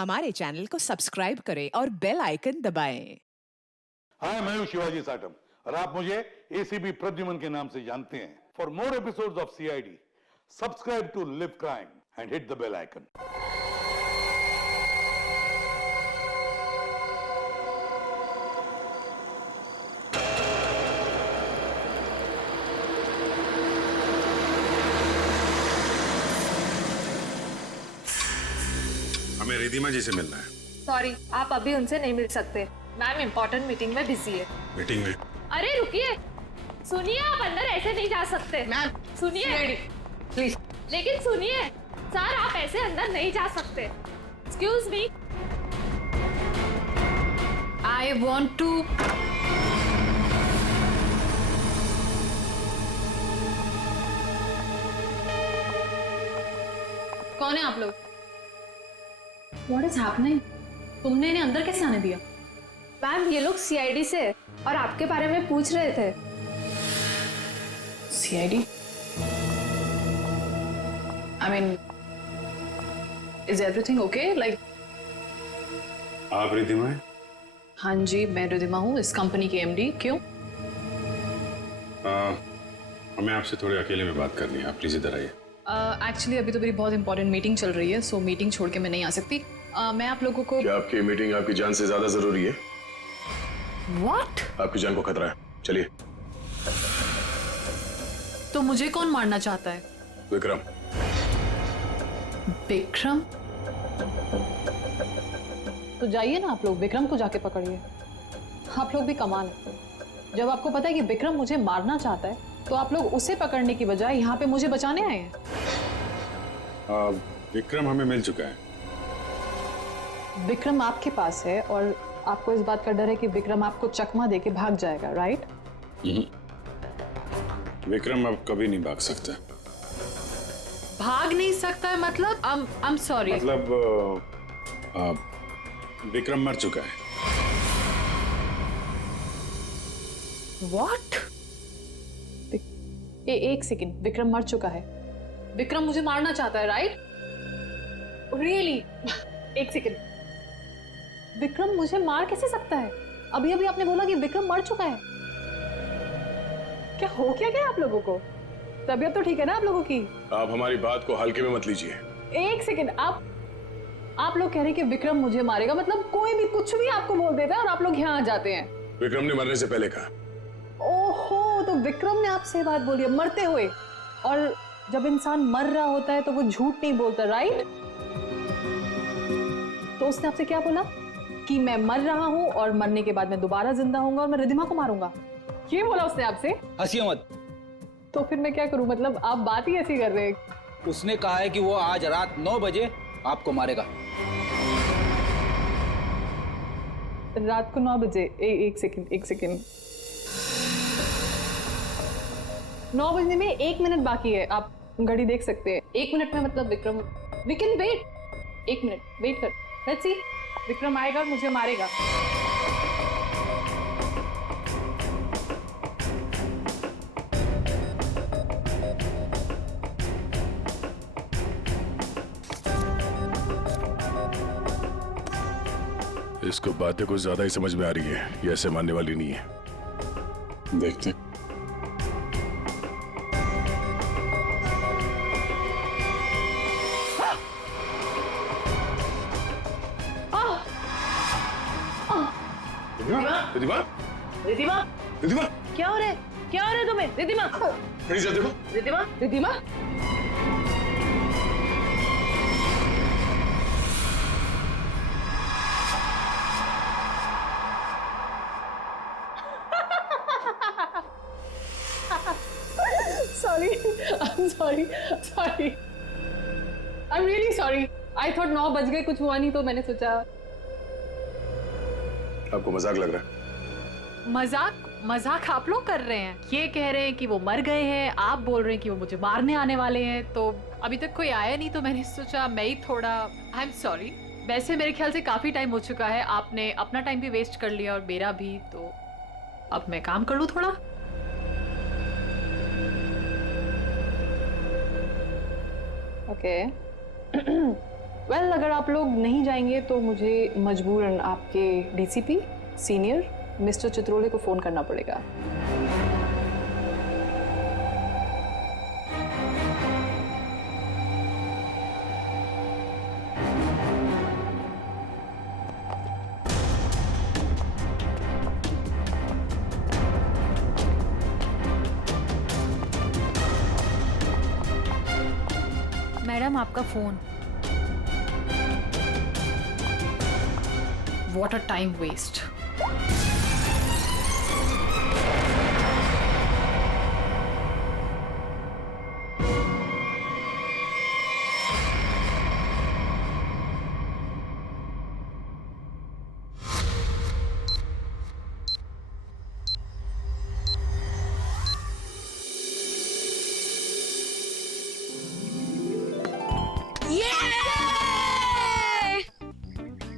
हमारे चैनल को सब्सक्राइब करें और बेल आइकन दबाएं। हाय, मैं हूं शिवाजी साटम और आप मुझे एसीपी प्रद्युमन के नाम से जानते हैं। For more episodes of CID, subscribe to LIV crime and hit the bell icon. हमें रिधिमा जी से मिलना है। सॉरी, आप अभी उनसे नहीं मिल सकते। मैम इम्पोर्टेंट मीटिंग में बिजी है। मीटिंग में? अरे रुकिए, सुनिए, आप अंदर ऐसे नहीं जा सकते। मैम सुनिए प्लीज। लेकिन सुनिए सर, आप ऐसे अंदर नहीं जा सकते। Excuse me, I want to. कौन है आप लोग? What is happening? तुमने इन्हें अंदर कैसे आने दिया? मैम ये लोग सीआईडी से और आपके बारे में पूछ रहे थे। CID? I mean, is everything okay? Like, आप रिधिमा हैं? हाँ जी, मैं रिधिमा हूँ, इस कंपनी की MD। क्यों? हमें आपसे थोड़े अकेले में बात करनी है, आप प्लीज इधर आइए। एक्चुअली अभी तो मेरी बहुत इंपॉर्टेंट मीटिंग चल रही है, सो मीटिंग छोड़ के मैं नहीं आ सकती। मैं आप लोगों को। क्या आपकी मीटिंग आपकी जान से ज्यादा जरूरी है? What? आपकी जान को खतरा है, चलिए। तो मुझे कौन मारना चाहता है? विक्रम। विक्रम? तो जाइए ना आप लोग, विक्रम को जाके पकड़िए। आप लोग भी कमाल है, जब आपको पता है कि विक्रम मुझे मारना चाहता है तो आप लोग उसे पकड़ने की बजाय यहाँ पे मुझे बचाने आए हैं। विक्रम हमें मिल चुका है। विक्रम आपके पास है और आपको इस बात का डर है कि विक्रम आपको चकमा देके भाग जाएगा, राइट? विक्रम अब कभी नहीं भाग सकता। भाग नहीं सकता है मतलब? I'm sorry। मतलब विक्रम मर चुका है। What? एक सेकंड, विक्रम मर चुका है? विक्रम मुझे मारना चाहता है, राइट? रियली? एक सेकंड, विक्रम मुझे मार कैसे सकता है? अभी अभी आपने बोला कि विक्रम मर चुका है। क्या हो क्या गया आप लोगों को? तबीयत तो ठीक है ना आप लोगों की? आप हमारी बात को हल्के में मत लीजिए। एक सेकंड, आप लोग कह रहे हैं कि विक्रम मुझे मारेगा, मतलब कोई भी कुछ भी आपको बोल देता है और आप लोग यहाँ आ जाते हैं। विक्रम ने मरने से पहले कहा। ओहो, तो विक्रम ने आपसे बात बोली है मरते हुए। और जब इंसान मर रहा होता है तो वो झूठ नहीं बोलता, राइट? तो उसने आपसे क्या बोला? कि मैं मर रहा हूं और मरने के बाद मैं दोबारा जिंदा होऊंगा और मैं रिधिमा को मारूंगा, ये बोला उसने आपसे? हंसिए मत। तो फिर मैं क्या करूं? मतलब आप बात ही ऐसी कर रहे हैं। उसने कहा है कि वो आज रात 9 बजे आपको मारेगा। रात को 9 बजे? एक सेकंड, 9 बजने में 1 मिनट बाकी है, आप घड़ी देख सकते हैं। 1 मिनट में मतलब Vikram, we can wait. 1 minute wait कर, लेट्स सी। विक्रम आएगा और मुझे मारेगा। इसको बातें कुछ ज्यादा ही समझ में आ रही है, ये ऐसे मानने वाली नहीं है। देखते। रिधिमा? रिधिमा? रिधिमा? क्या हो रहा है? क्या हो रहा है तुम्हें? रिधिमा? खड़ी जा, देखो। Ridhima? Ridhima? Sorry, I'm really sorry. I thought 9 बज गए, कुछ हुआ नहीं तो मैंने सोचा। आपको मजाक लग रहा है? मजाक आप लोग कर रहे हैं। ये कह रहे हैं कि वो मर गए हैं, आप बोल रहे हैं कि वो मुझे मारने आने वाले हैं। तो अभी तक कोई आया नहीं तो मैंने सोचा मैं ही थोड़ा। I am sorry. वैसे मेरे ख्याल से काफी टाइम हो चुका है, आपने अपना टाइम भी वेस्ट कर लिया और मेरा भी, तो अब मैं काम कर लूं थोड़ा। ओके वेल अगर आप लोग नहीं जाएंगे तो मुझे मजबूरन आपके डीसीपी सीनियर मिस्टर चित्रोले को फोन करना पड़ेगा। मैडम आपका phone. What a time waste.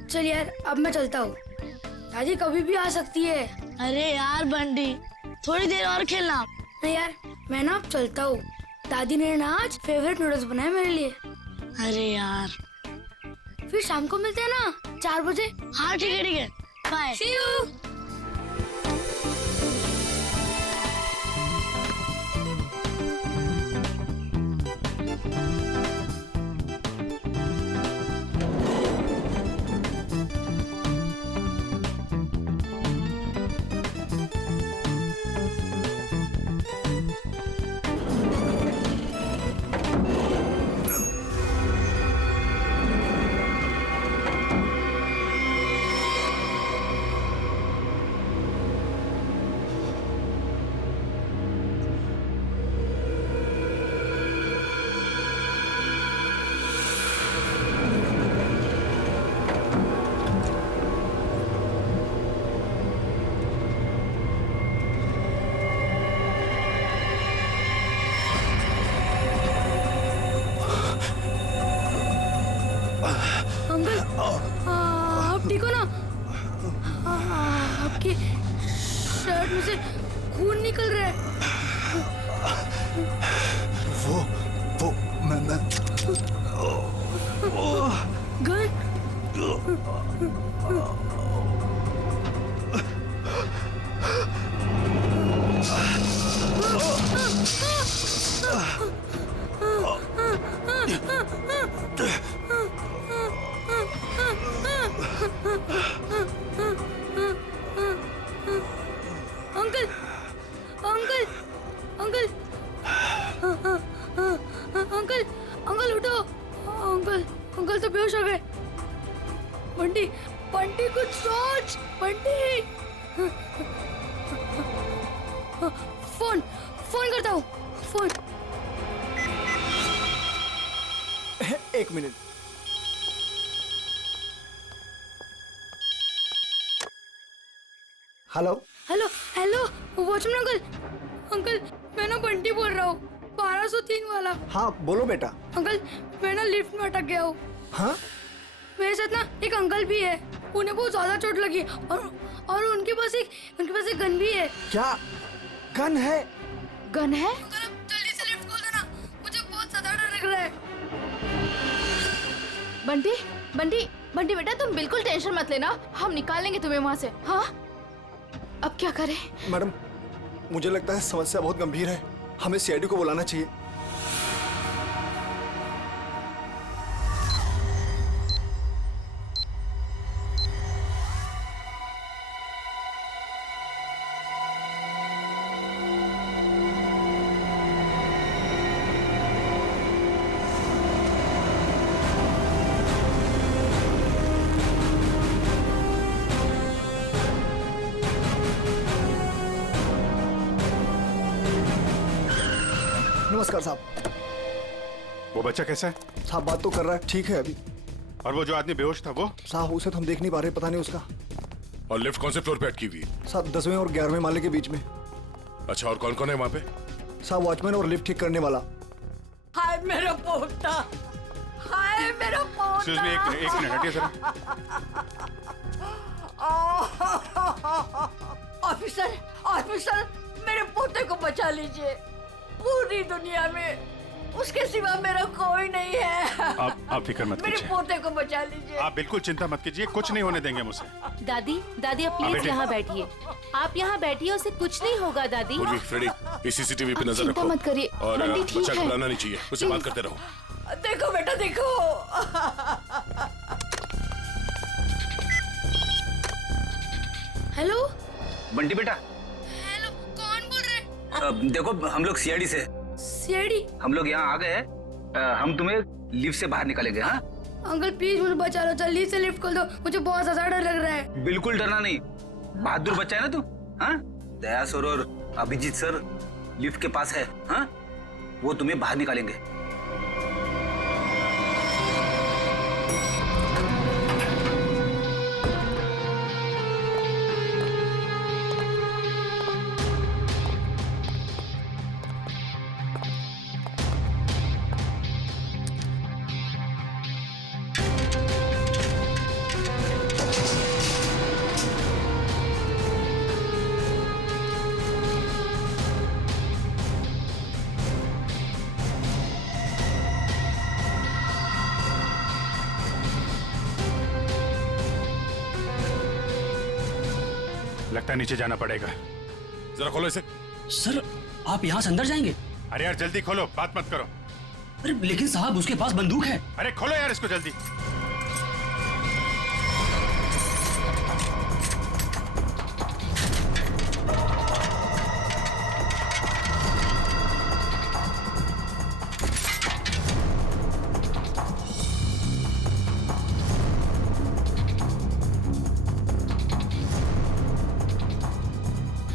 चल यार अब मैं चलता हूँ, दादी कभी भी आ सकती है। अरे यार बंटी थोड़ी देर और खेलना। नहीं यार मैं ना अब चलता हूँ, दादी ने ना आज फेवरेट नूडल्स बनाए मेरे लिए। अरे यार फिर शाम को मिलते हैं ना 4 बजे। हाँ ठीक है बाय। See you। अंकल आप ठीक हो ना? आपकी शर्ट में से खून निकल रहा है। वो मैं gun? Uncle uncle uncle uncle uncle उठो। अंकल अंकल तो बेहोश हो गए। बंटी बंटी कुछ सोच। बंटी फोन फोन करता हूँ। फोन। एक minute. Hello hello hello watchman uncle. Uncle मैं ना बंटी बोल रहा हूँ 1203 वाला। हाँ बोलो बेटा। अंकल मैं ना लिफ्ट में अटक गया हूँ। हाँ मेरे साथ ना एक अंकल भी है, उन्हें बहुत ज्यादा चोट लगी और उनके पास एक गन भी है। क्या गन है? गन है? अंकल अब जल्दी से लिफ्ट खोल देना, मुझे बहुत ज्यादा डर लग रहा है। बंटी बंटी बंटी बेटा तुम बिल्कुल टेंशन मत लेना, हम निकाल लेंगे तुम्हें वहां से। हाँ अब क्या करें? मैडम मुझे लगता है समस्या बहुत गंभीर है, हमें सीआईडी को बुलाना चाहिए। नमस्कार साहब। वो बच्चा कैसा है? साहब बात तो कर रहा है, ठीक है अभी। और वो जो आदमी बेहोश था वो? साहब उसे तो हम देख नहीं पा रहे, पता नहीं उसका। और लिफ्ट कौन से फ्लोर पे अटकी हुई है? साहब 10वें और 11वें माले के बीच में। अच्छा और कौन कौन है वहाँ पे? साहब वॉचमैन और लिफ्ट ठीक करने वाला। हाय मेरा पोता, हाय मेरा पोता। एक्सक्यूज मी, एक मिनट हटिए जरा। ऑफिसर ऑफिसर मेरे पोते को बचा लीजिए। पूरी दुनिया में उसके सिवा मेरा कोई नहीं है। आप फिक्र मत मेरे कीजिए। पोते को बचा लीजिए। आप बिल्कुल चिंता मत कीजिए, कुछ नहीं होने देंगे मुझे। दादी दादी आप प्लीज बेटे। यहाँ बैठिए। आप यहाँ बैठिए, उसे कुछ नहीं होगा दादी। पूर्वी, फ्रेडी, इस सीसीटीवी पे नजर चिंता रखो। मत करिए, और बंटी ठीक बच्चा है। घबराना नहीं चाहिए, उससे बात करते रहो। देखो बेटा देखो। हेलो बंटी बेटा, हेलो, कौन बोल रहे? देखो हम लोग सीआईडी से, सीआईडी। हम लोग यहाँ आ गए हैं। हम तुम्हें लिफ्ट से बाहर निकालेंगे। हाँ अंकल प्लीज मुझे बचा लो, जल्दी से लिफ्ट खोल दो, मुझे बहुत ज्यादा डर लग रहा है। बिल्कुल डरना नहीं, बहादुर बच्चा है ना तू। हाँ, दया सर और अभिजीत सर लिफ्ट के पास है। हाँ, वो तुम्हें बाहर निकालेंगे। लगता है नीचे जाना पड़ेगा। जरा खोलो इसे। सर आप यहाँ से अंदर जाएंगे? अरे यार जल्दी खोलो, बात मत करो। अरे लेकिन साहब उसके पास बंदूक है। अरे खोलो यार इसको जल्दी।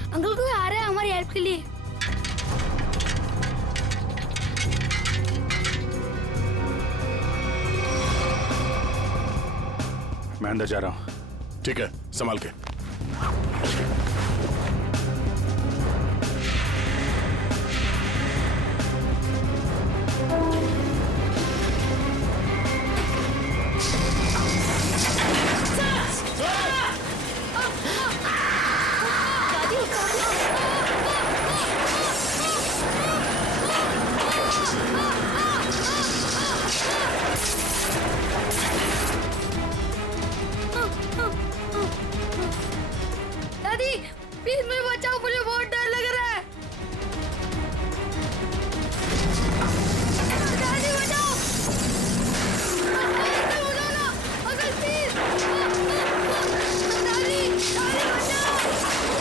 अंकल कोई आ रहा है हमारी हेल्प के लिए। मैं अंदर जा रहा हूँ। ठीक है, संभाल के। दादी प्लीज मुझे बचाओ, मुझे बहुत डर लग रहा है। दादी बचाओ, अंकल बचाओ ना, अंकल प्लीज। दादी दादी बचाओ, दादी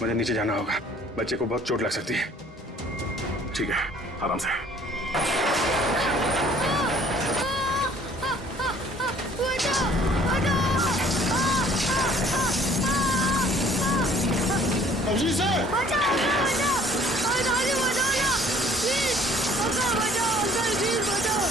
मुझे नीचे जाना होगा, बच्चे को बहुत चोट लग सकती है। ठीक है, आराम से। अभिजीत सर बचाओ, बचाओ, दादी बचाओ ना प्लीज, अंकल बचाओ, अंकल प्लीज बचाओ,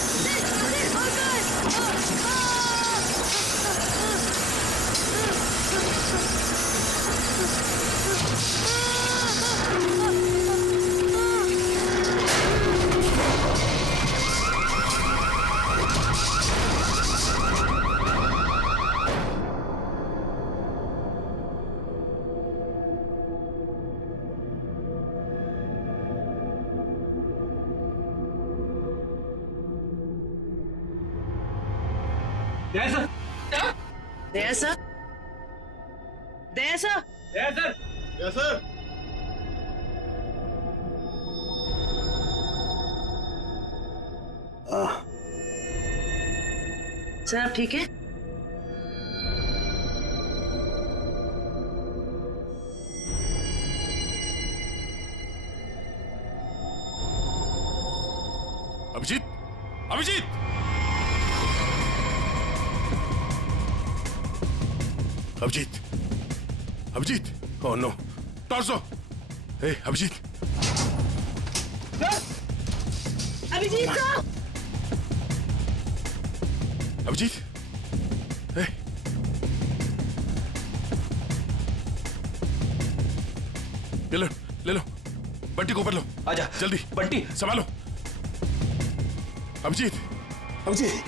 सर आप ठीक है? Abhijit, Abhijit, Abhijit, Abhijit, oh no, torso, hey Abhijit, Abhijit sir, Abhijit, hey, ले लो, बंटी को ऊपर लो, आजा जल्दी, बंटी। संभालो, अभिजीत, अभिजीत,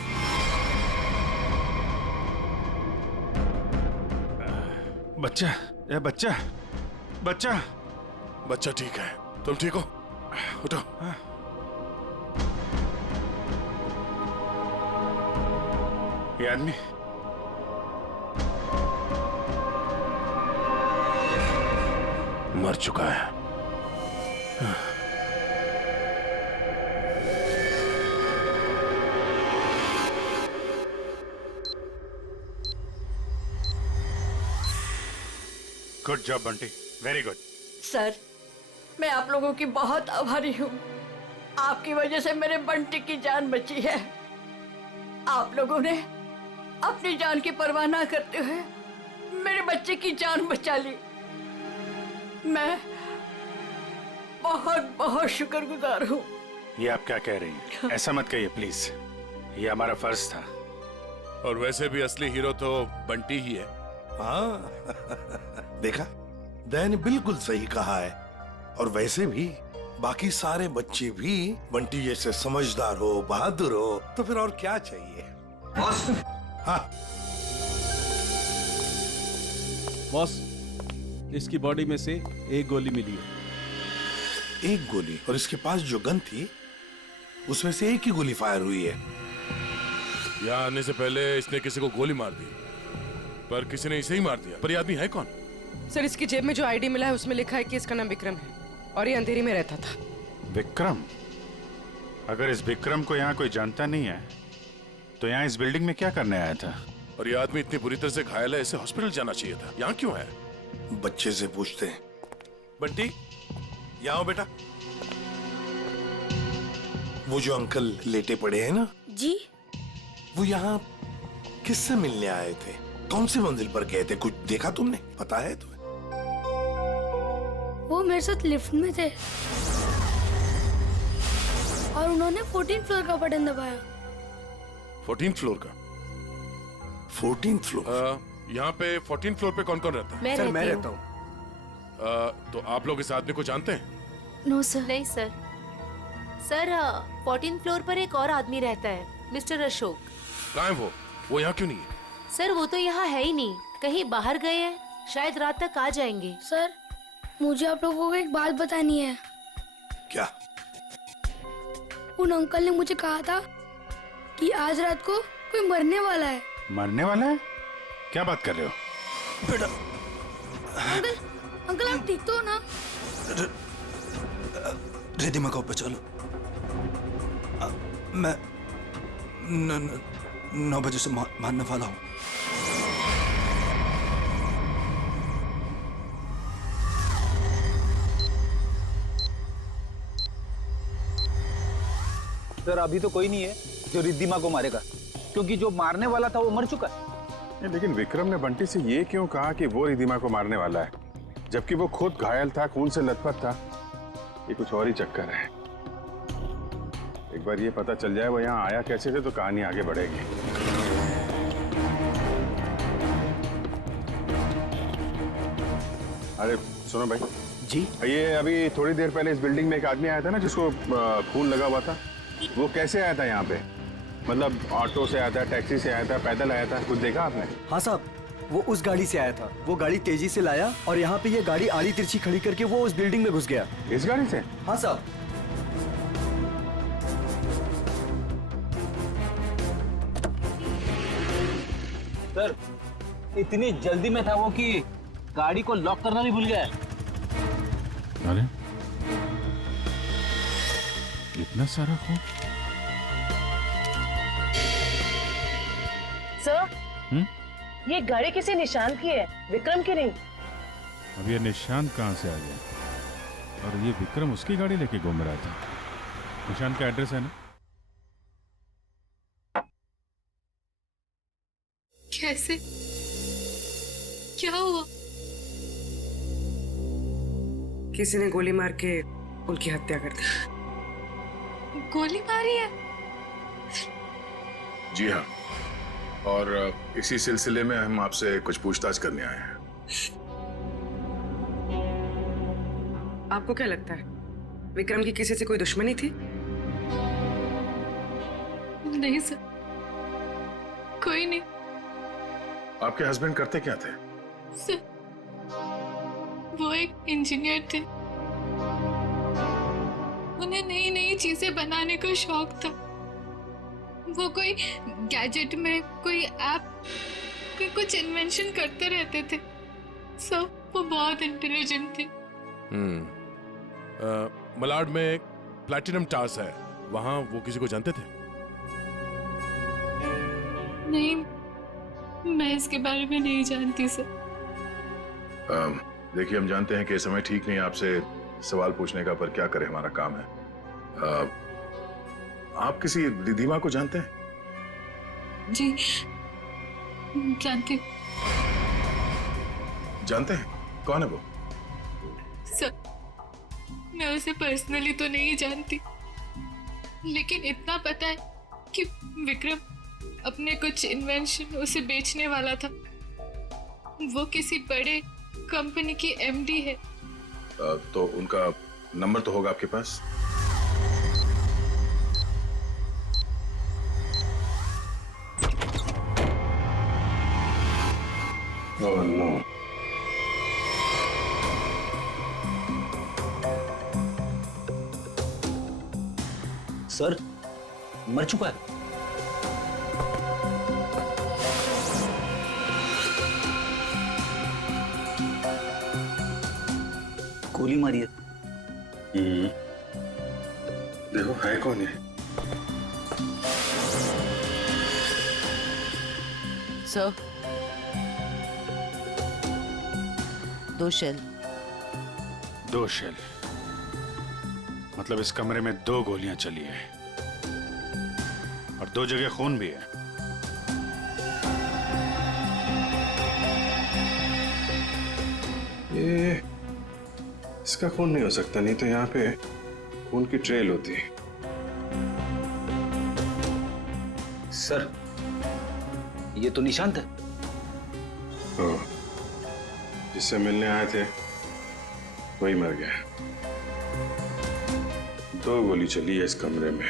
बच्चा, ये बच्चा, बच्चा, बच्चा ठीक है। तुम ठीक हो? उठो। ये आदमी मर चुका है। Good job Bunty, very good. Sir, मैं आप लोगों की बहुत आभारी हूँ। आपकी वजह से मेरे बंटी की जान बची है। आप लोगों ने अपनी जान की परवाह ना करते हुए मेरे बच्चे की जान बचा ली। मैं बहुत बहुत शुक्रगुजार हूँ। ये आप क्या कह रही हैं? ऐसा मत कहिए प्लीज, ये हमारा फर्ज था। और वैसे भी असली हीरो तो बंटी ही है। हाँ देखा, दया ने बिल्कुल सही कहा है। और वैसे भी बाकी सारे बच्चे भी बंटी जैसे समझदार हो, बहादुर हो, तो फिर और क्या चाहिए। बॉस। हाँ बॉस, इसकी बॉडी में से एक गोली मिली है। एक गोली? और इसके पास जो गन थी उसमें से एक ही गोली फायर हुई है। यहाँ आने से पहले इसने किसी को गोली मार दी, पर किसी ने इसे ही मार दिया। पर ये आदमी है कौन? सर, इसकी जेब में जो आईडी मिला है उसमें लिखा है कि इसका नाम विक्रम है और ये अंधेरी में रहता था। विक्रम? अगर इस विक्रम को यहाँ कोई जानता नहीं है तो यहाँ इस बिल्डिंग में क्या करने आया था? और ये आदमी इतनी बुरी तरह से घायल है, इसे हॉस्पिटल जाना चाहिए था। यहाँ क्यों है? बच्चे से पूछते हैं। बंटी, यहाँ आओ बेटा। वो जो अंकल लेटे पड़े हैं ना जी, वो यहाँ किससे मिलने आए थे? कौन सी मंजिल पर गए थे? कुछ देखा तुमने? पता है तुम्हें? वो मेरे साथ लिफ्ट में थे और उन्होंने 14 फ्लोर का बटन दबाया। 14 फ्लोर का? 14 फ्लोर? यहाँ पे 14 फ्लोर पे कौन कौन रहता है? सर, मैं रहता हूँ। तो आप लोग इस आदमी को जानते हैं? No sir. नहीं सर। सर 14 फ्लोर पर एक और आदमी रहता है, मिस्टर अशोक। कहाँ है वो यहाँ क्यों नहीं है? सर वो तो यहाँ है ही नहीं, कहीं बाहर गए हैं, शायद रात तक आ जाएंगे। सर, मुझे आप लोगों को एक बात बतानी है। क्या? उन अंकल ने मुझे कहा था कि आज रात को कोई मरने वाला है। मरने वाला है? क्या बात कर रहे हो? बेटा। अंकल, अंकल आप ठीक तो हो ना? रिद्धिमा को बचा लो। मैं 9 बजे से मारने वाला हूँ। सर, अभी तो कोई नहीं है जो रिद्धिमा को मारेगा, क्योंकि जो मारने वाला था वो मर चुका है। लेकिन विक्रम ने बंटी से ये क्यों कहा कि वो रिद्धिमा को मारने वाला है, जबकि वो खुद घायल था, खून से लथपथ था? ये कुछ और ही चक्कर है। एक बार ये पता चल जाए वो यहाँ आया कैसे थे तो कहानी आगे बढ़ेगी। अरे सुनो भाई जी, ये अभी थोड़ी देर पहले इस बिल्डिंग में एक आदमी आया था ना जिसको खून लगा हुआ था, वो कैसे आया था यहाँ पे? मतलब ऑटो से आया था, टैक्सी से आया था, पैदल आया था? कुछ देखा आपने? हाँ साहब, वो उस गाड़ी से आया था। वो गाड़ी तेजी से लाया और यहाँ पे ये गाड़ी आड़ी तिरछी खड़ी करके वो उस बिल्डिंग में घुस गया। इस गाड़ी से? हाँ साहब। सर, इतनी जल्दी में था वो कि गाड़ी को लॉक करना भी भूल गया। अरे इतना सारा खून? सर, ये गाड़ी किसी निशान की है, विक्रम की नहीं। अब ये निशान कहाँ से आ गया? और ये विक्रम उसकी गाड़ी लेके घूम रहा था। निशान का एड्रेस है ना? कैसे? क्या हुआ? किसी ने गोली मार के उनकी हत्या कर दी। गोली मारी है? जी हाँ, और इसी सिलसिले में हम आपसे कुछ पूछताछ करने आए हैं। आपको क्या लगता है, विक्रम की किसी से कोई दुश्मनी थी? नहीं सर, कोई नहीं आपके हस्बैंड करते क्या थे? सर। वो एक इंजीनियर थे। उन्हें नई नई चीजें बनाने का शौक था। वो कोई गैजेट में कोई ऐप कोई कुछ इन्वेंशन करते रहते थे। सर वो बहुत इंटेलिजेंट थे। मलाड में एक प्लैटिनम टास है, वहां वो किसी को जानते थे? नहीं, मैं इसके बारे में नहीं जानती सर। देखिए, हम जानते हैं कि समय ठीक नहीं है आपसे सवाल पूछने का, पर क्या करें, हमारा काम है। आप किसी रिधिमा को जानते हैं? जी जानती हूँ। जानते हैं? कौन है वो? सर मैं उसे पर्सनली तो नहीं जानती, लेकिन इतना पता है कि विक्रम अपने कुछ इन्वेंशन उसे बेचने वाला था। वो किसी बड़े कंपनी की एमडी है। तो उनका नंबर तो होगा आपके पास? Oh no. सर मर चुका है। गोली मारी है। देखो है कौन है? Sir 2 shell. 2 शेल? मतलब इस कमरे में 2 गोलियां चली हैं और 2 जगह खून भी है। ये इसका खून नहीं हो सकता, नहीं तो यहाँ पे खून की ट्रेल होती है। सर ये तो निशांत है। हाँ, जिससे मिलने आए थे वही मर गया। 2 गोली चली है इस कमरे में,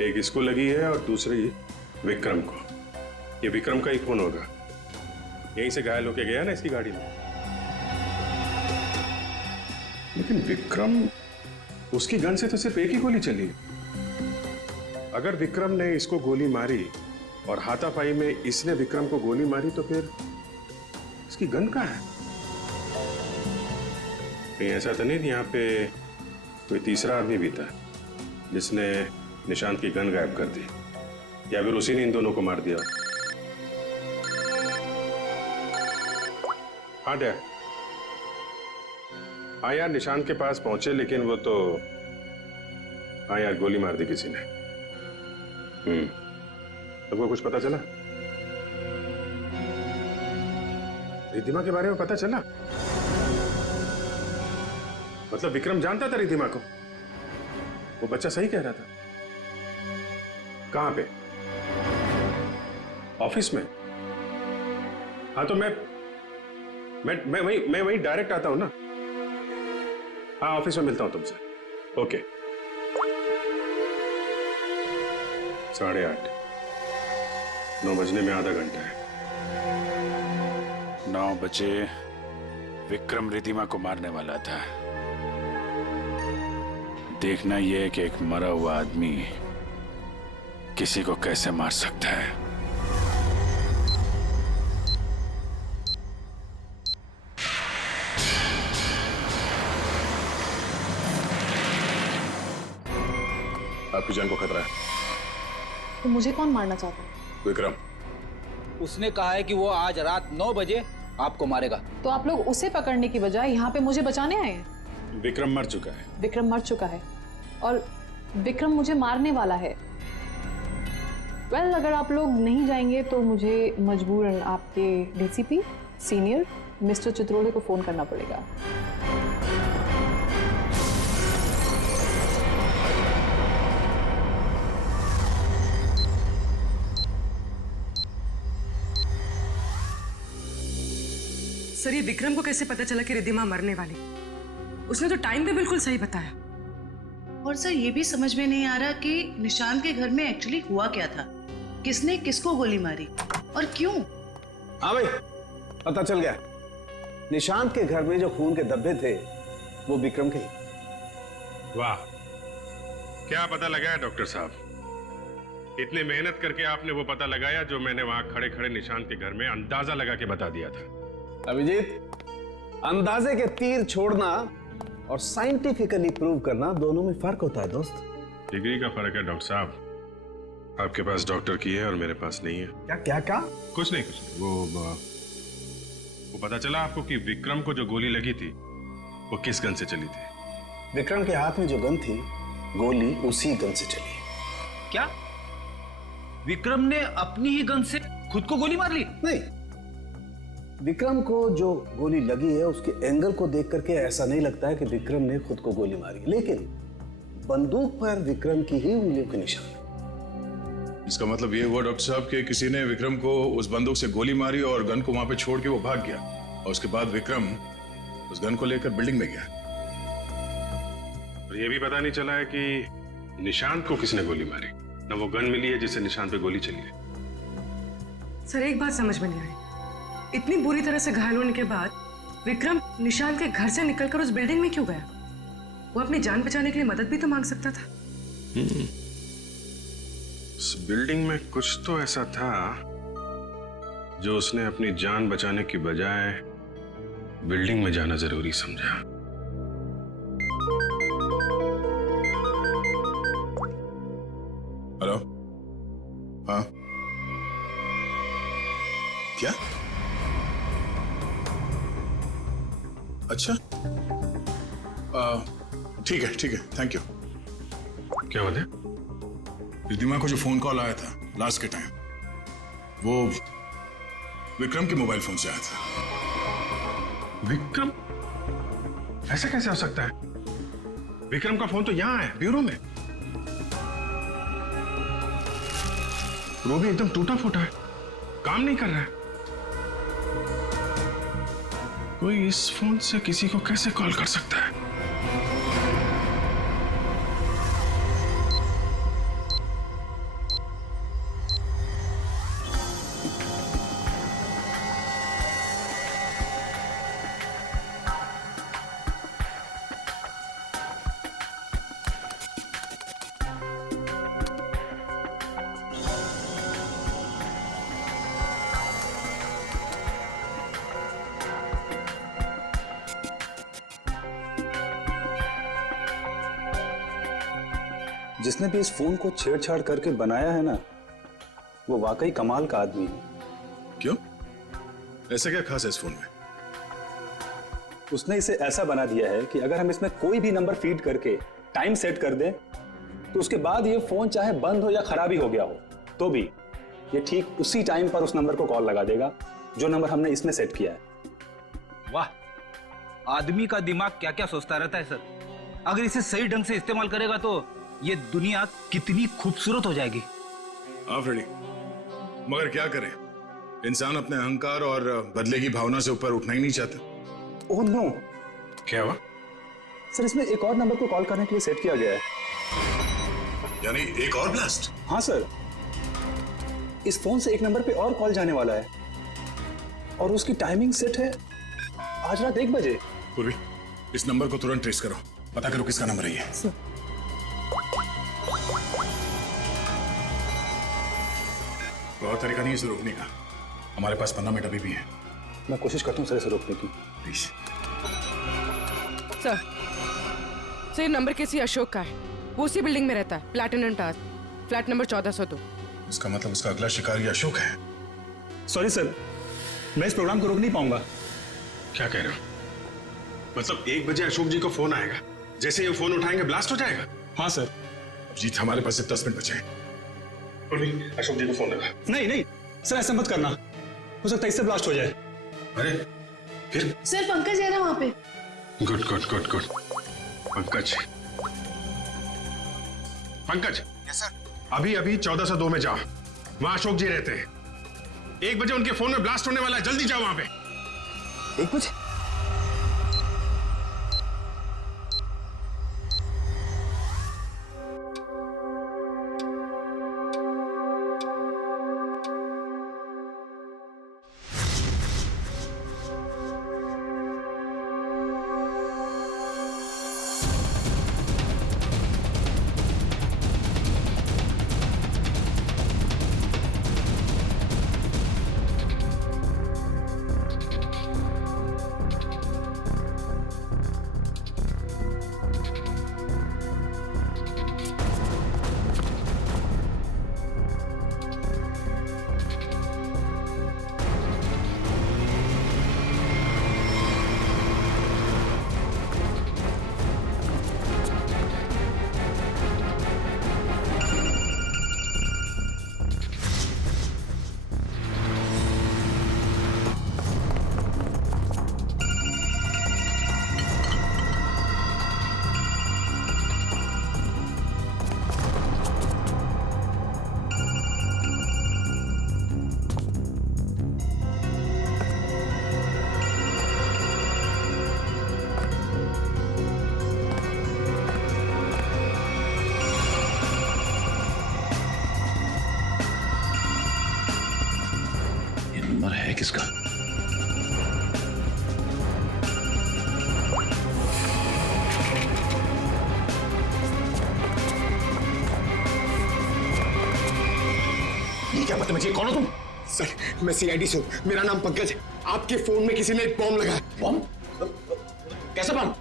एक इसको लगी है और दूसरी विक्रम को। ये विक्रम का ही खून होगा, यहीं से घायल होके गया ना इसकी गाड़ी में। लेकिन विक्रम, उसकी गन से तो सिर्फ एक ही गोली चली। अगर विक्रम ने इसको गोली मारी और हाथापाई में इसने विक्रम को गोली मारी, तो फिर इसकी गन कहाँ है? कहीं ऐसा तो नहीं यहाँ पे कोई तीसरा आदमी भी था जिसने निशांत की गन गायब कर दी, या फिर उसी ने इन दोनों को मार दिया? हाँ डैड। हाँ यार, निशांत के पास पहुंचे, लेकिन वो तो, हाँ यार, गोली मार दी किसी ने। तुमको कुछ पता चला? रिधिमा के बारे में पता चला? मतलब विक्रम जानता था रिधिमा को? वो बच्चा सही कह रहा था। कहां पे? ऑफिस में? हाँ तो मैं वहीं डायरेक्ट आता हूं ना। हाँ ऑफिस में मिलता हूं तुमसे। ओके। 8:30। 9 बजने में आधा घंटा है। 9 बजे विक्रम रिधिमा को मारने वाला था। देखना यह है कि एक मरा हुआ आदमी किसी को कैसे मार सकता है। आपकी जान को खतरा है। तो मुझे कौन मारना चाहता है? विक्रम। उसने कहा है कि वो आज रात 9 बजे आपको मारेगा। तो आप लोग उसे पकड़ने की बजाय यहाँ पे मुझे बचाने आए हैं? विक्रम मर चुका है। विक्रम मर चुका है और विक्रम मुझे मारने वाला है। वेल, अगर आप लोग नहीं जाएंगे तो मुझे मजबूरन आपके डीसीपी सीनियर मिस्टर चित्रोले को फोन करना पड़ेगा। सर ये विक्रम को कैसे पता चला कि रिधिमा मरने वाली? उसने तो टाइम पे बिल्कुल सही बताया। और और सर ये भी समझ में नहीं आ रहा कि निशांत के घर में एक्चुअली हुआ क्या था, किसने किसको गोली मारी और क्यों। हाँ भाई, पता चल गया। निशांत के घर में जो खून के धब्बे थे वो विक्रम के ही। वाह, क्या पता लगाया डॉक्टर साहब? इतनी मेहनत करके आपने वो पता लगाया जो मैंने वहां खड़े खड़े निशांत के घर में अंदाजा लगा के बता दिया था। अभिजीत, अंदाजे के तीर छोड़ना और साइंटिफिकली प्रूव करना दोनों में फर्क होता है दोस्त। डिग्री का फर्क है डॉक्टर साहब। आपके पास डॉक्टर की है और मेरे पास नहीं है। क्या क्या क्या? कुछ नहीं। वो पता चला आपको कि विक्रम को जो गोली लगी थी वो किस गन से चली थी? विक्रम के हाथ में जो गन थी, गोली उसी गन से चली। क्या विक्रम ने अपनी ही गन से खुद को गोली मार ली? नहीं, विक्रम को जो गोली लगी है उसके एंगल को देख करके ऐसा नहीं लगता है कि विक्रम ने खुद को गोली मारी, लेकिन बंदूक पर विक्रम की ही उंगलियों के निशान। इसका मतलब ये हुआ डॉक्टर साहब कि किसी ने विक्रम को उस बंदूक से गोली मारी और गन को वहां पे छोड़ के वो भाग गया, और उसके बाद विक्रम उस गन को लेकर बिल्डिंग में गया। और ये भी पता नहीं चला है कि निशांत को किसने गोली मारी, न वो गन मिली है जिससे निशांत पे गोली चली है। सर एक बात समझ में नहीं आई, इतनी बुरी तरह से घायल होने के बाद विक्रम निशांत के घर से निकलकर उस बिल्डिंग में क्यों गया? वो अपनी जान बचाने के लिए मदद भी तो मांग सकता था। उस बिल्डिंग में कुछ तो ऐसा था जो उसने अपनी जान बचाने की बजाय बिल्डिंग में जाना जरूरी समझा। हेलो, हाँ क्या? अच्छा, ठीक है, थैंक यू। क्या बात है? रिद्धिमा को जो फोन कॉल आया था लास्ट के टाइम, वो विक्रम के मोबाइल फोन से आया था। विक्रम? ऐसा कैसे हो सकता है? विक्रम का फोन तो यहां है, ब्यूरो में। वो भी एकदम टूटा फूटा है, काम नहीं कर रहा है। कोई इस फोन से किसी को कैसे कॉल कर सकता है? जिसने भी इस फोन को छेड़छाड़ करके बनाया है ना, वो वाकई कमाल का आदमी है। क्यों? ऐसा क्या खास है इस फोन में? उसने इसे ऐसा बना दिया है कि अगर हम इसमें कोई भी नंबर फीड करके टाइम सेट कर दें, तो उसके बाद ये फोन चाहे बंद हो या खराबी हो गया हो, तो भी ये ठीक उसी टाइम पर उस नंबर को कॉल लगा देगा जो नंबर हमने इसमें सेट किया है। वाह, आदमी का दिमाग क्या क्या सोचता रहता है सर। अगर इसे सही ढंग से इस्तेमाल करेगा तो ये दुनिया कितनी खूबसूरत हो जाएगी। हाँ फ्रेडी, मगर क्या करें, इंसान अपने अहंकार और बदले की भावना से ऊपर उठना ही नहीं चाहता। Oh no. क्या हुआ? सर इसमें एक और नंबर को कॉल करने के लिए सेट किया गया है। यानी एक और ब्लास्ट? हाँ सर, इस फोन से एक नंबर पे और कॉल जाने वाला है और उसकी टाइमिंग सेट है आज रात 1 बजे। पूर्वी, इस नंबर को तुरंत ट्रेस करो, पता करो किसका नंबर है ये। बहुत तरीका नहीं है इसे रोकने का, हमारे पास 15 मिनट अभी भी है। मैं कोशिश करता हूँ सर इसे रोकने की। प्लीज। सर ये नंबर किसी अशोक का है, वो उसी बिल्डिंग में रहता है, प्लैटिनम टावर, फ्लैट नंबर 1402। इसका मतलब उसका अगला शिकारी अशोक है। सॉरी सर, मैं इस प्रोग्राम को रोक नहीं पाऊंगा। क्या कह रहे हो? मतलब 1 बजे अशोक जी को फोन आएगा, जैसे ही वो फोन उठाएंगे ब्लास्ट हो जाएगा? हाँ सर। जीत, हमारे पास सिर्फ 10 मिनट बचे हैं। अशोक जी को फोन लगा। नहीं नहीं सर, ऐसा मत करना, हो सकता है इससे ब्लास्ट हो जाए। अरे फिर? सर पंकज है ना वहाँ पे। Good good good good. Pankaj, Pankaj. Yes sir. अभी अभी 1402 में जाओ, वहां अशोक जी रहते हैं। 1 बजे उनके फोन में ब्लास्ट होने वाला है, जल्दी जाओ वहां पे। 1 बजे? नंबर है किसका? ये क्या बदतमीजी, कौन हो तुम? सर, मैं सीआईडी से हूँ, मेरा नाम पंकज है। आपके फोन में किसी ने एक बॉम्ब लगाया। बॉम्ब? कैसा बॉम्ब?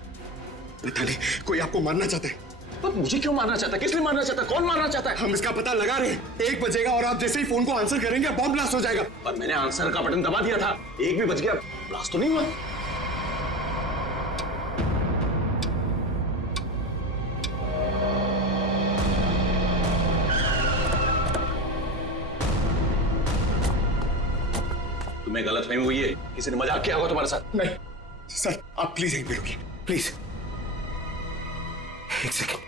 पता नहीं, कोई आपको मारना चाहता है। तो मुझे क्यों मारना चाहता है? किस लिए मारना चाहता है? कौन मारना चाहता है? हम इसका पता लगा रहे हैं। 1 बजेगा और आप जैसे ही फोन को आंसर करेंगे बॉम्ब ब्लास्ट हो जाएगा। पर मैंने आंसर का बटन दबा दिया था। 1 भी बज गया, ब्लास्ट तो नहीं हुआ। तुम्हें गलतफहमी हुई है, किसी ने मजाक किया होगा तुम्हारे साथ। नहीं सर, आप प्लीज यहीं पे रुकिए, प्लीज। 1 सेकेंड,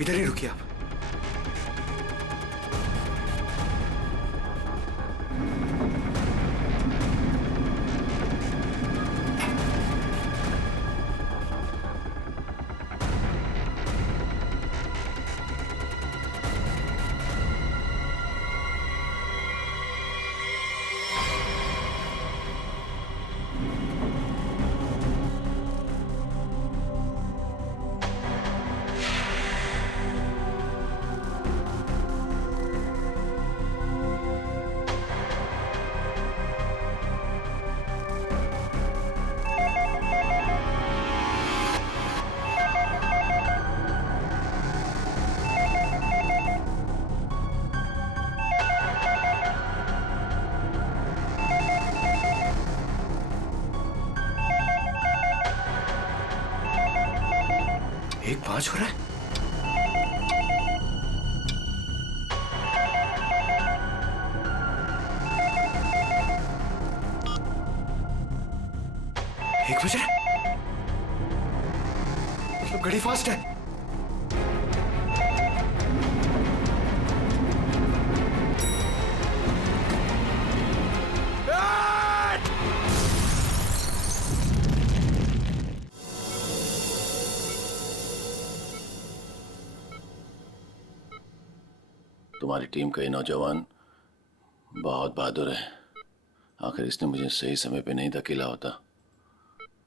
इधर ही रुकिए आप। एक 5 हो रहा है। एक बज रहा है, मतलब घड़ी फास्ट है। तुम्हारी टीम का ये नौजवान बहुत बहादुर है। आखिर इसने मुझे सही समय पे नहीं धकेला होता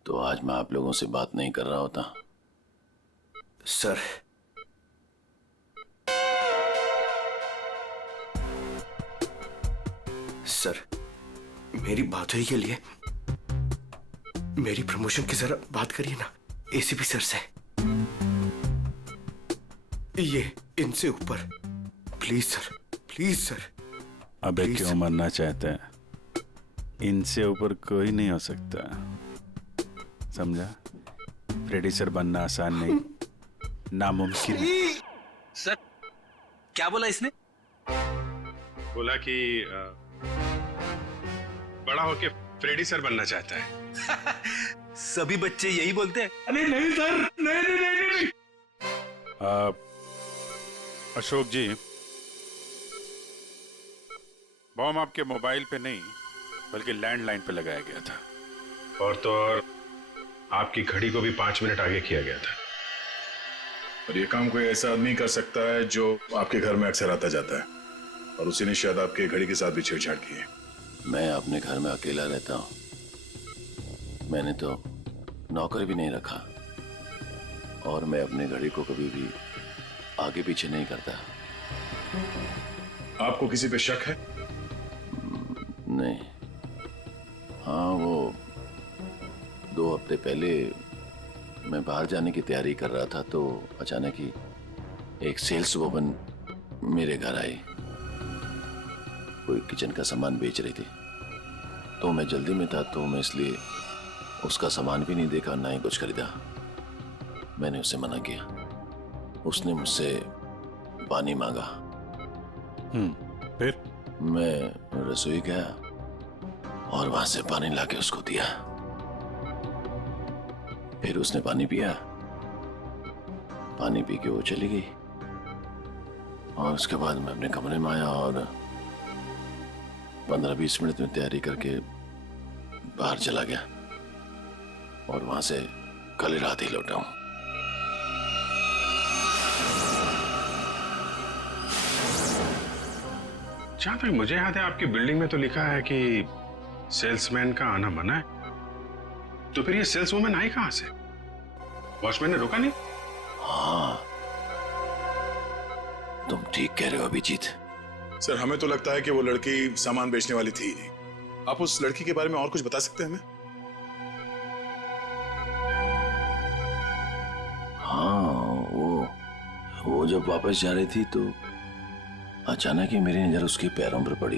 तो आज मैं आप लोगों से बात नहीं कर रहा होता। सर, सर, मेरी बहादुरी के लिए मेरी प्रमोशन की जरा बात करिए ना एसीपी सर से। ये इनसे ऊपर, प्लीज सर, प्लीज सर। अबे क्यों मरना चाहते हैं? इनसे ऊपर कोई नहीं हो सकता, समझा? प्रोड्यूसर बनना आसान नहीं, नामुमकिन है। सर, क्या बोला इसने? बोला कि बड़ा होके फ्रेडी सर बनना चाहता है। सभी बच्चे यही बोलते हैं। अरे नहीं सर, नहीं नहीं नहीं, नहीं। अशोक जी, बॉम्ब आपके मोबाइल पे नहीं बल्कि लैंडलाइन पे लगाया गया था, और तो और आपकी घड़ी को भी 5 मिनट आगे किया गया था। और ये काम कोई ऐसा आदमी कर सकता है जो आपके घर में अक्सर आता जाता है, और उसी ने शायद आपके घड़ी के साथ भी छेड़छाड़ की है। मैं अपने घर में अकेला रहता हूँ, मैंने तो नौकर भी नहीं रखा, और मैं अपने घड़ी को कभी भी आगे पीछे नहीं करता। आपको किसी पे शक है? नहीं। हाँ, वो 2 हफ्ते पहले मैं बाहर जाने की तैयारी कर रहा था तो अचानक ही एक सेल्स वुमन मेरे घर आई। कोई किचन का सामान बेच रही थी, तो मैं जल्दी में था तो मैं इसलिए उसका सामान भी नहीं देखा, ना ही कुछ खरीदा। मैंने उससे मना किया। उसने मुझसे पानी मांगा। फिर मैं रसोई गया और वहां से पानी लाके उसको दिया। फिर उसने पानी पिया, पानी पी के वो चली गई, और उसके बाद मैं अपने कमरे में आया और 15-20 मिनट में तैयारी करके बाहर चला गया, और वहां से कल रात ही लौटा हूं। जहां तक मुझे याद है आपकी बिल्डिंग में तो लिखा है कि सेल्समैन का आना मना है, तो फिर ये सेल्सवुमन आई कहां से? वॉचमैन ने रोका नहीं? हाँ, तुम ठीक कह रहे हो अभिजीत। सर हमें तो लगता है कि वो लड़की सामान बेचने वाली थी ही नहीं। आप उस लड़की के बारे में और कुछ बता सकते हैं हमें? हाँ, वो जब वापस जा रही थी तो अचानक ही मेरी नजर उसके पैरों पर पड़ी,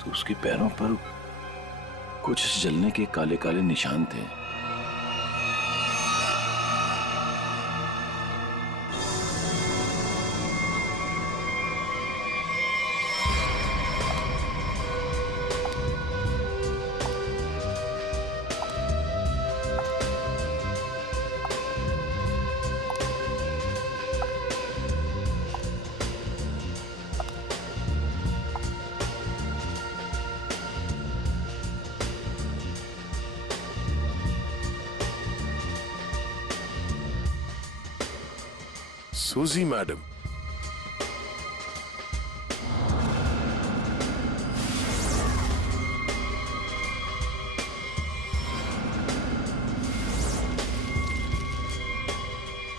तो उसके पैरों पर कुछ जलने के काले काले निशान थे। सूजी मैडम,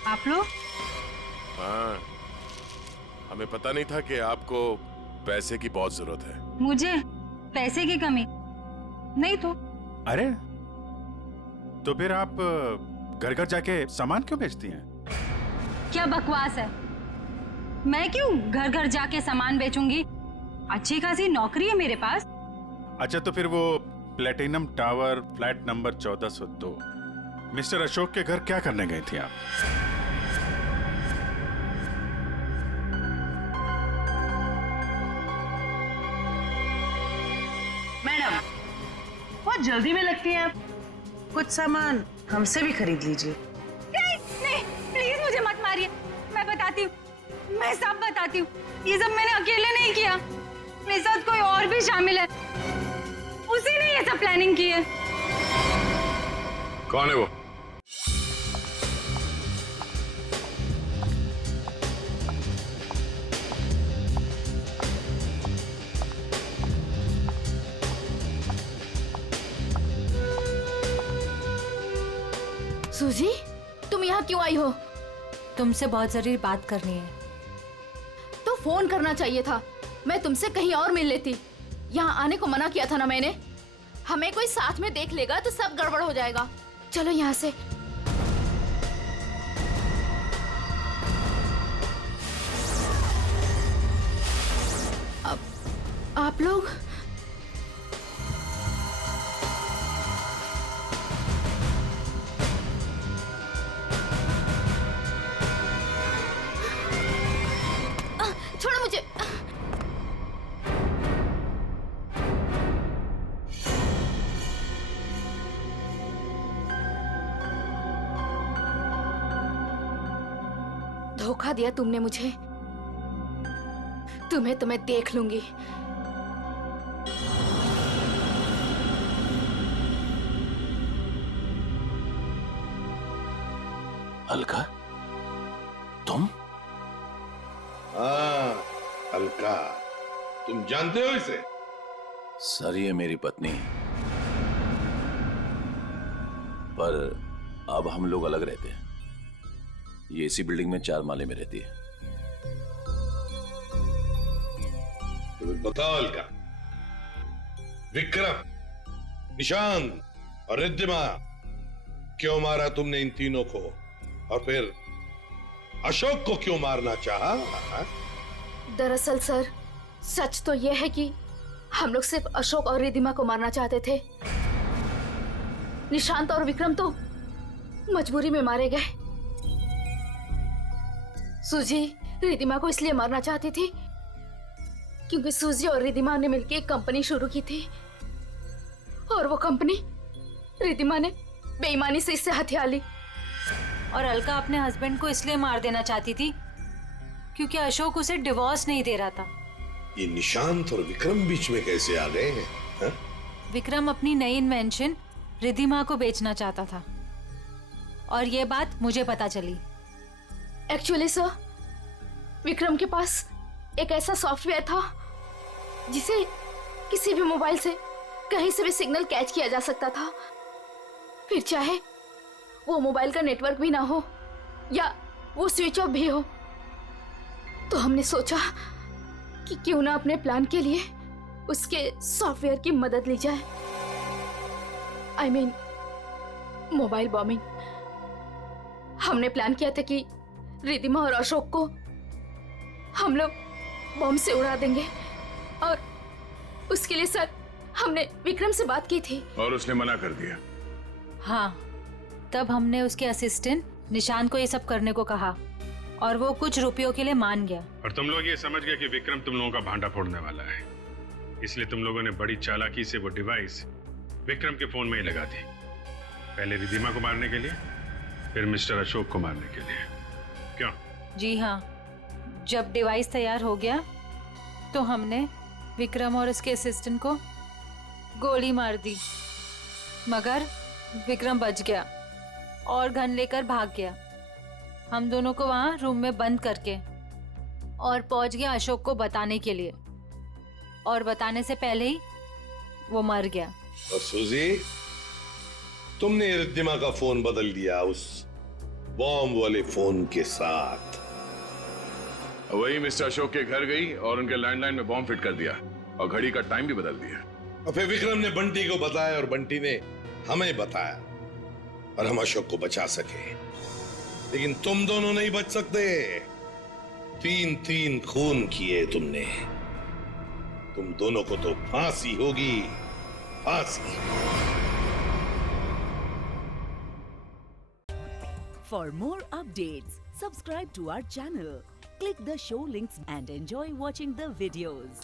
आप लोग? हाँ, हमें पता नहीं था कि आपको पैसे की बहुत जरूरत है। मुझे पैसे की कमी नहीं तो। अरे तो फिर आप घर घर जाके सामान क्यों बेचती हैं? क्या बकवास है, मैं क्यों घर घर जाके सामान बेचूंगी? अच्छी खासी नौकरी है मेरे पास। अच्छा तो फिर वो platinum tower flat number 1402 mister Ashok के घर क्या करने गई थी आप? मैडम बहुत जल्दी में लगती हैं आप, कुछ सामान हमसे भी खरीद लीजिए। नहीं प्लीज मुझे मत मारिए, मैं बताती हूँ, मैं सब बताती हूँ। ये सब मैंने अकेले नहीं किया, मेरे साथ कोई और भी शामिल है, उसी ने ये सब प्लानिंग की है। कौन है वो? सूजी, तुम यहाँ क्यों आई हो? तुमसे बहुत जरूरी बात करनी है। तो फोन करना चाहिए था, मैं तुमसे कहीं और मिल लेती। यहाँ आने को मना किया था ना मैंने। हमें कोई साथ में देख लेगा तो सब गड़बड़ हो जाएगा। चलो यहाँ से। आप लोग छोड़ो मुझे। धोखा दिया तुमने मुझे, तुम्हें देख लूंगी। अलका, तुम? हाँ अलका, तुम जानते हो इसे? सर ये मेरी पत्नी है, पर अब हम लोग अलग रहते हैं। ये इसी बिल्डिंग में 4 माले में रहती है। तो बताओ अलका, विक्रम, निशांत और रिद्धिमा क्यों मारा तुमने इन तीनों को? और फिर अशोक को क्यों मारना चाहा? दरअसल सर, सच तो यह है कि हम लोग सिर्फ अशोक और रिद्धिमा को मारना चाहते थे। निशांत और विक्रम तो मजबूरी में मारे गए। सूजी रिद्धिमा को इसलिए मारना चाहती थी क्योंकि सूजी और रिद्धिमा ने मिलकर एक कंपनी शुरू की थी, और वो कंपनी रिद्धिमा ने बेईमानी से इससे हथिया ली। और अलका अपने हस्बैंड को इसलिए मार देना चाहती थी क्योंकि अशोक उसे डिवोर्स नहीं दे रहा था। ये निशांत और विक्रम बीच में कैसे आ गए हैं? हा? विक्रम अपनी नई इन्वेंशन रिद्धिमा को बेचना चाहता था, और ये बात मुझे पता चली। एक्चुअली सर, विक्रम के पास एक ऐसा सॉफ्टवेयर था जिसे किसी भी मोबाइल से कहीं से भी सिग्नल कैच किया जा सकता था, फिर चाहे वो मोबाइल का नेटवर्क भी ना हो या वो स्विच ऑफ भी हो। तो हमने सोचा कि क्यों ना अपने प्लान के लिए उसके सॉफ्टवेयर की मदद ली जाए। I mean, mobile bombing. हमने प्लान किया था कि रिद्धिमा और अशोक को हम लोग बॉम्ब से उड़ा देंगे, और उसके लिए सर हमने विक्रम से बात की थी और उसने मना कर दिया। हाँ, तब हमने उसके असिस्टेंट निशान को ये सब करने को कहा और वो कुछ रुपयों के लिए मान गया। और तुम लोग ये समझ गए कि विक्रम तुम लोगों का भांडा फोड़ने वाला है, इसलिए तुम लोगों ने बड़ी चालाकी से वो डिवाइस विक्रम के फोन में ही लगा दी। पहले रिद्धिमा को मारने के लिए, फिर मिस्टर अशोक को मारने के लिए। क्यों? जी हाँ, जब डिवाइस तैयार हो गया तो हमने विक्रम और उसके असिस्टेंट को गोली मार दी, मगर विक्रम बच गया और गन लेकर भाग गया। हम दोनों को वहां रूम में बंद करके और पहुंच गया अशोक को बताने के लिए, और बताने से पहले ही वो मर गया। और सूजी, तुमने रिद्धिमा का फोन बदल दिया उस बॉम्ब वाले फोन के साथ। वही मिस्टर अशोक के घर गई और उनके लैंडलाइन में बॉम्ब फिट कर दिया और घड़ी का टाइम भी बदल दिया। और फिर विक्रम ने बंटी को बताया और बंटी ने हमें बताया और हम अशोक को बचा सके। लेकिन तुम दोनों नहीं बच सकते। 3 खून किए तुमने। तुम दोनों को तो फांसी होगी, फांसी। For more updates, subscribe to our channel, click the show links and enjoy watching the videos.